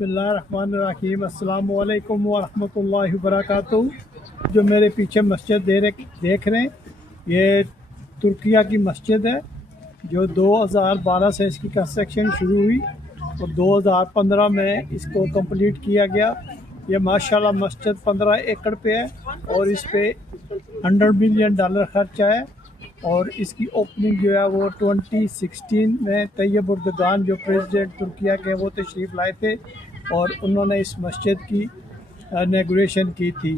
बिस्मिल्लाहिर्रहमानिर्रहीम अस्सलामु अलैकुम वरहमतुल्लाहि वबरकातुहू। जो मेरे पीछे मस्जिद देख रहे हैं, ये तुर्किया की मस्जिद है जो 2012 से इसकी कंस्ट्रक्शन शुरू हुई और 2015 में इसको कंप्लीट किया गया। ये माशाल्लाह मस्जिद 15 एकड़ पे है और इस पे $100 मिलियन खर्चा है। और इसकी ओपनिंग जो है वो 2016 में तैयब उर्दगान जो प्रेसिडेंट तुर्किया के वो तशरीफ़ लाए थे और उन्होंने इस मस्जिद की इनॉग्रेशन की थी।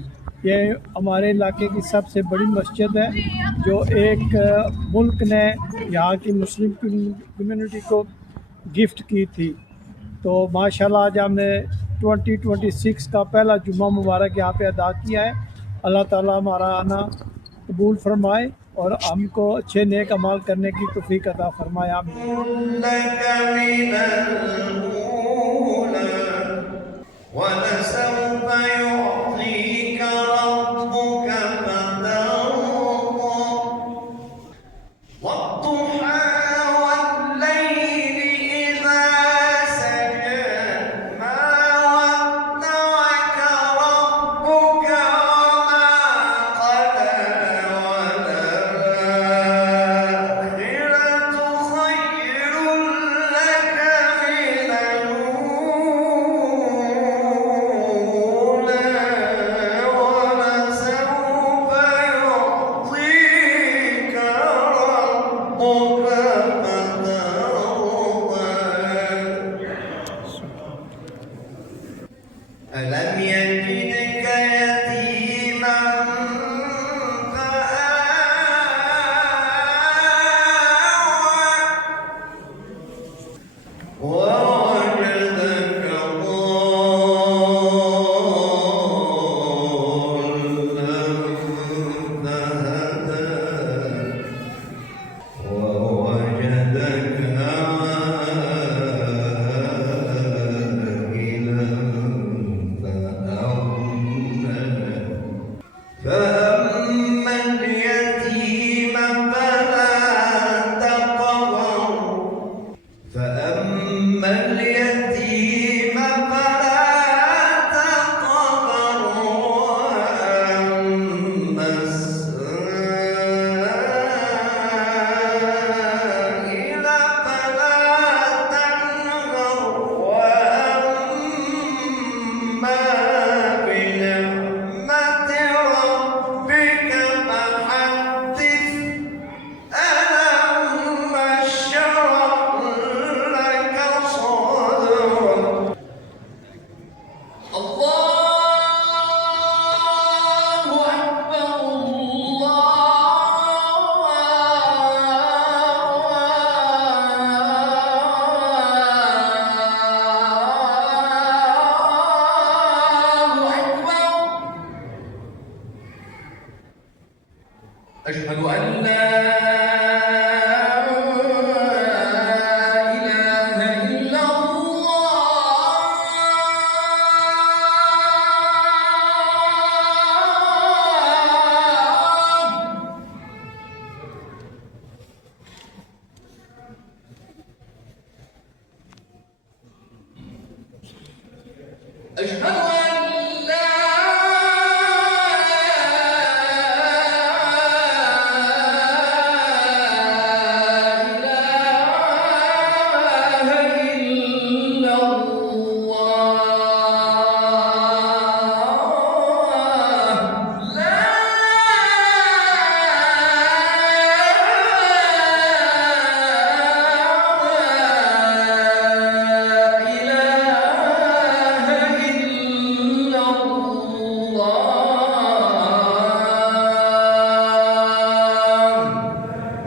ये हमारे इलाके की सबसे बड़ी मस्जिद है जो एक मुल्क ने यहाँ की मुस्लिम कम्युनिटी को गिफ्ट की थी। तो माशाल्लाह आज हमने 2026 का पहला जुम्मा मुबारक यहाँ पे अदा किया है। अल्लाह ताला हमारा आना कबूल फरमाए और हमको अच्छे नेक अमाल करने की तौफीक अता फरमाए। ألم يجدك يتيما فآوى ووجدك ضالا فهدى ووجدك فأما اليتيم فلا تقهر وأما السائل فلا تنهر وأما بنعمة ربك فحدث ألم نشرح لك صدرك الله أكبر الله أكبر أشهد أن لا إله إلا الله أشهد أن لا إله إلا الله لا إله إلا الله.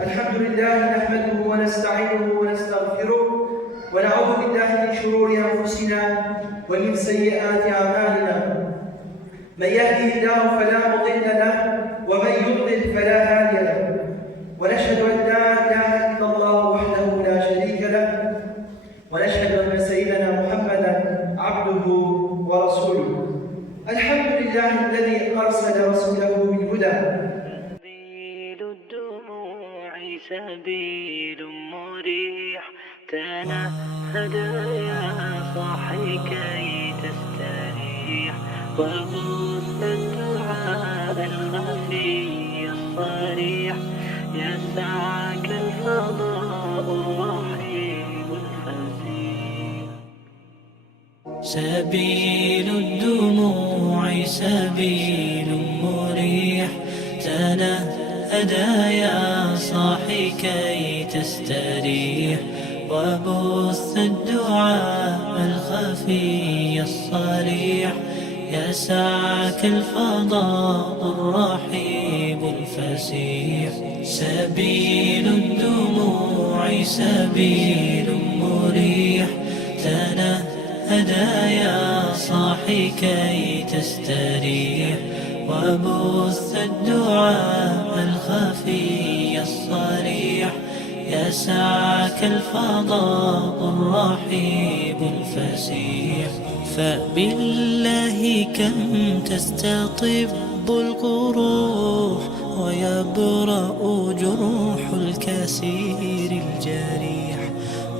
الحمد لله نحمده ونستعينه ونستغفره ونعوذ بالله من شرور أنفسنا ومن سيئات أعمالنا. من يهده الله فلا مضل له ومن يضلل فلا هادي له ونشهد أن لا إله إلا الله وحده لا شريك له ونشهد أن سيدنا محمدا عبده ورسوله. الحمد لله الذي أرسل رسوله بالهدى. سبيل الدموع سبيل مريح تنهد يا صاحي كي وبث الدعاء الخفي الصريح يسعك الفضاء الرحيم الفسيح. سبيل الدموع سبيل مريح، تنهدى يا صاحي كي تستريح، وبث الدعاء الخفي الصريح يسعك الفضاء الرحيب الفسيح. سبيل الدموع سبيل مريح، تنهدى يا صاحي كي تستريح، وبث الدعاء الخفي الصريح يسعك الفضاء الرحيب الفسيح. فبالله كم تستطب القروح، ويبرأ جروح الكسير الجريح،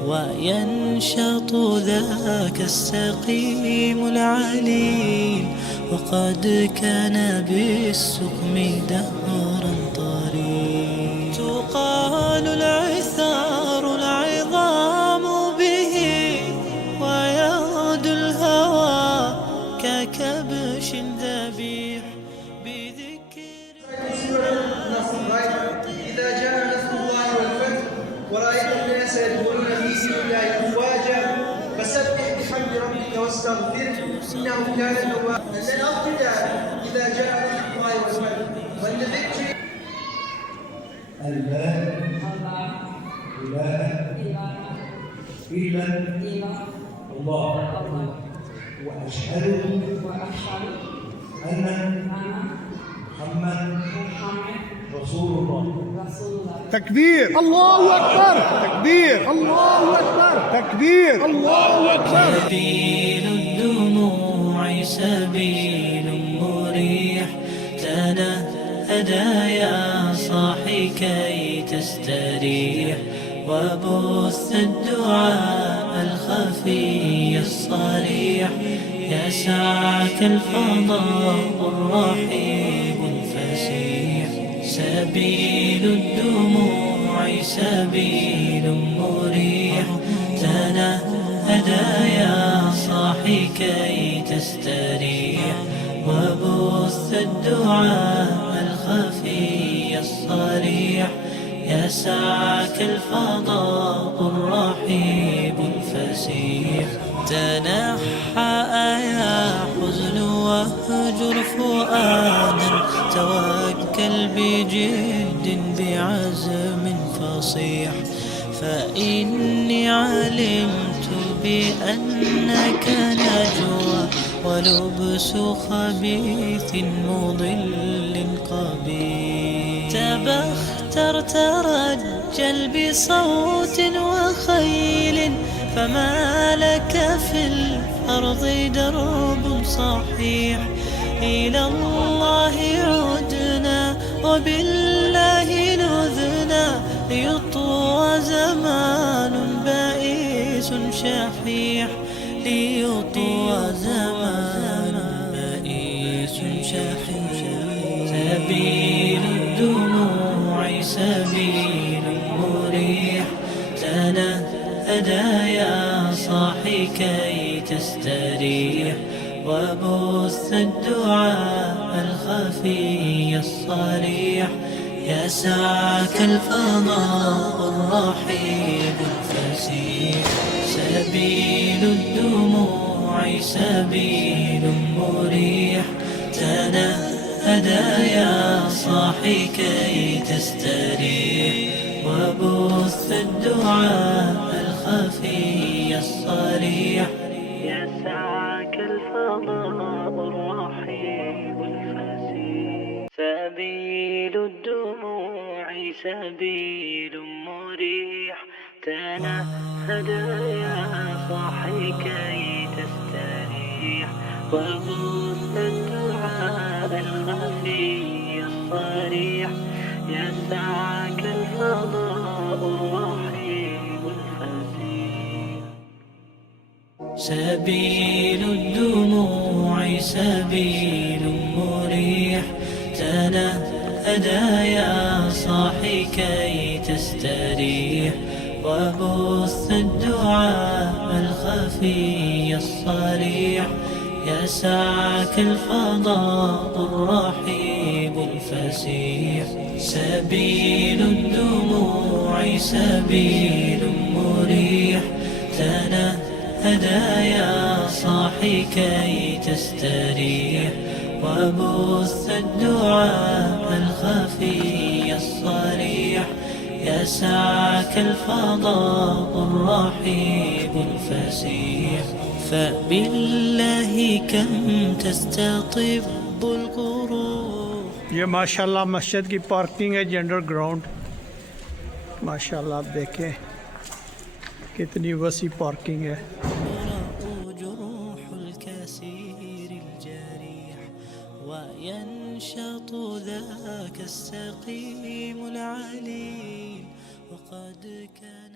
وينشط ذاك السقيم العليل، وقد كان بالسقم دهرا طريق. تقال العثار العظام به، ويغدو الهوى ككبش ذبيح بذكر. إذا جاء نصر الله والفتح ورأيت الناس يدخلون في دين الله أفواجا فسبح بحمد ربك واستغفره إنه كان توابا. الابتداء إذا جاء نصر الله والفتح والذكر. لا إله إلا الله، وأشهد أن محمد رسول الله. تكبير الله أكبر، تكبير الله أكبر، تكبير الله أكبر. سبيل الدموع سبيل مريح، تنهدى يا صاحي كي تستريح، وبث الدعاء الخفي الصريح يسعك الفضاء الرحيب الفسيح. سبيل الدموع سبيل مريح، تنهدى يا صاحي كي تستريح، وبث الدعاء الخفي الصريح يسعك الفضاء الرحيب الفسيح. تنحى يا حزن واهجر فؤادا، توكل بجد بعزم فصيح، فإني علمت بأنك نجوى، ولبس خبيث مضل قبيح. تبختر ترجل بصوت وخيل، فما لك في الأرض درب صحيح. إلى الله عدنا وبالله نذنا، ليطوى زمان بائس شحيح، ليطوى زمان بائس شحيح. سبيل الدموع سبيل مريح، تنهدى يا صاحي كي تستريح، وبث الدعاء الخفي الصريح يسعك الفضاء الرحيب الفسيح. سبيل الدموع سبيل مريح، تنهدى يا صاحي كي تستريح، وبث الدعاء الخفي الصريح يسعك الفضاء الرحيب الفسيح. سبيل الدموع سبيل مريح، تنهدى يا صاحي كي تستريح، وبث الدعاء الخفي الصريح يسعك الفضاء الرحيب الفسيح. سبيل الدموع سبيل مريح تنهدى يا صاحي كي تستريح وبث الدعاء الخفي الصريح يسعك الفضاء الرحيب الفسيح سبيل الدموع سبيل مريح تنهدى يا صاحي كي تستريح وبث الدعاء الخفي الصريح يسعك الفضاء الرحيب الفسيح فبالله كم تستطب القروح. ये माशाल्लाह मस्जिद की पार्किंग है जी अंडरग्राउंड। माशाल्लाह आप देखें कितनी वसी पार्किंग है। جروح الكسير الجريح وينشط ذاك السقيم العليل وقد كان